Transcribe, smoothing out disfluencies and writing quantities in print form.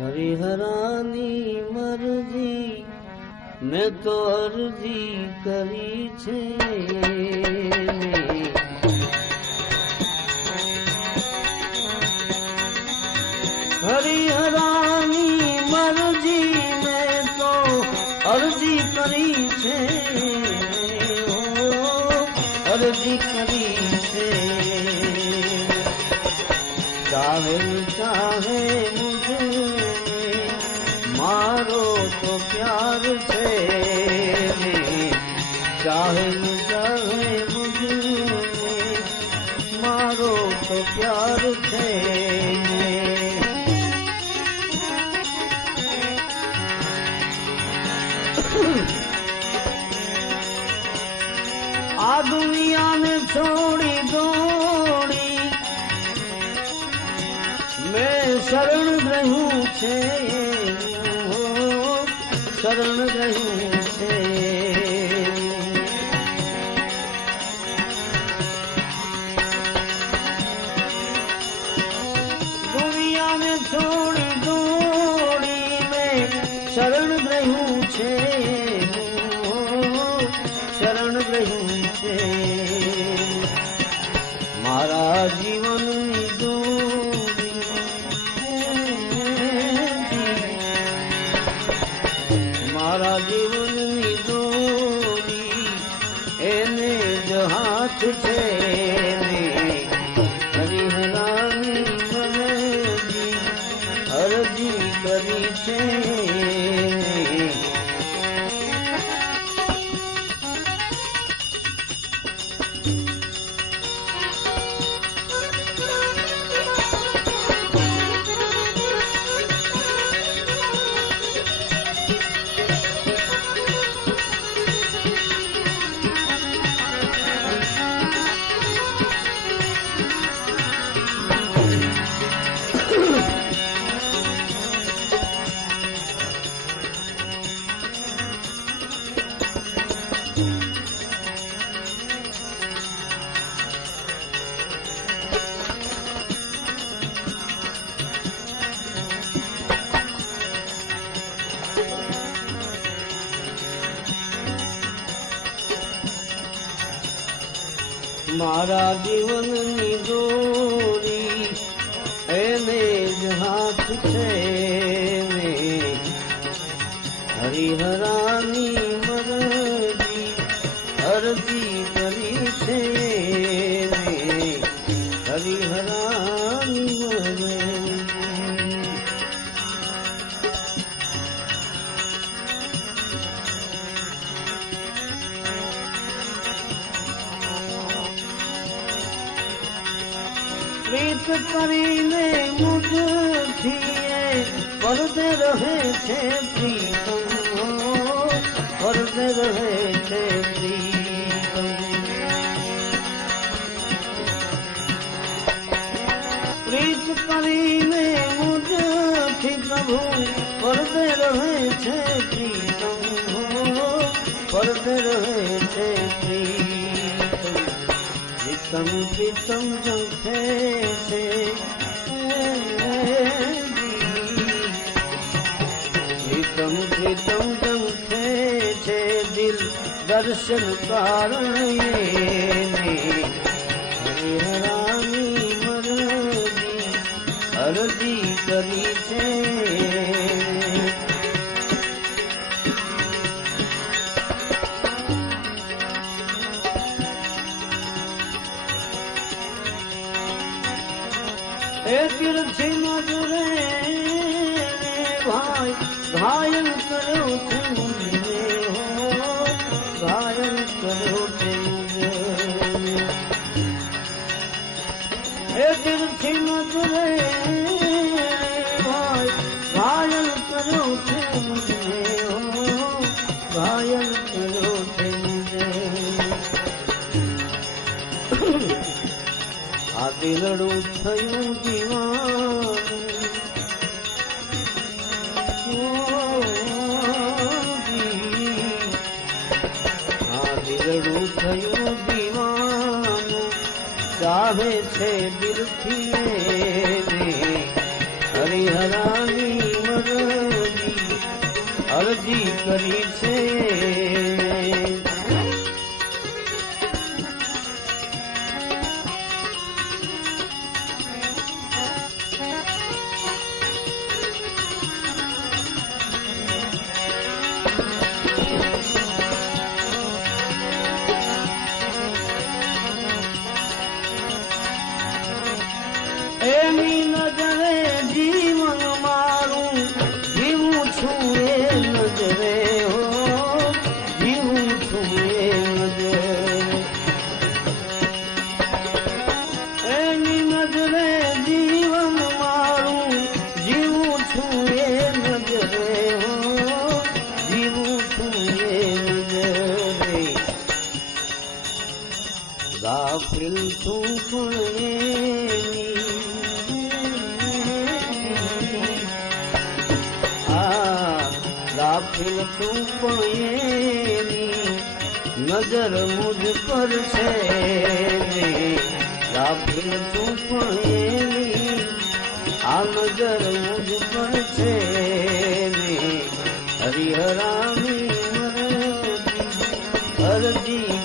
હરિહરાની મરજી મેં તો અરજી કરી છે. હરિહરાની મરજી મેં તો અરજી કરી છે. અરજી કરી છે. ચાહે ચાહે મુझे મારો તો પ્યાર છે. ચાહે ચાહે મુझे મારો તો પ્યાર છે. આ દુનિયાને છોડી દોડી મેં શરણ રહ્યું છે. શરણ રહ્યું છે. દુનિયાને છોડી દોડી મેં શરણ રહ્યું છે. શરણ રહ્યું છે. મારા જીવનની મારા જીવનની દોરી એને જ હાથ છે. હરિહરાની મરજી અરજી કરી છે. મારા જીવનની દોરી એને જ હાથ છે. હરિહરાની મરજી અરજી કરી છે. હરિહરાની મરજી પ્રીત કરીને મુझથી પડદે રહે છે. પ્રીતમ પડદે રહે છે. પ્રીતમ પ્રીત કરીને મુझથી પ્રભુ પડદે રહે છે. પ્રીતમ પડદે રહે છે. પ્રીતમ પ્રીતમ પ્રીતમ જંખે છે. પ્રીતમ પ્રીતમ જંખે છે. દિલ દર્શન કારણે હરિહરાની મરજી અરજી કરી છે. તીરથી મજરે ભાઈ ઘાયલ કર્યો છે મુझे. ઘાયલ કર્યો છે મુझे. તીરથી મજરે ભાઈ ઘાયલ કર્યો છે મુझे. ઘાયલ કર્યો છે મુझे. દિલડું થયું દીવાનું દિલડું થયું દીવાનું ચાહે છે દિલથી હરિહરાની મરજી અરજી કરી છે એની નજરે જીવન મારું જીવું છું એ નજરે હો જીવું છું એ નજરે એની નજરે જીવન મારું જીવું છું એ નજરે હો જીવું છું એ નજરે ગાફિલ છું પણ ગાફિલ છું પણ નજર મુझ પર છે ગાફિલ છું પણ આ નજર મુझ પર છે હરિહરાની અરજી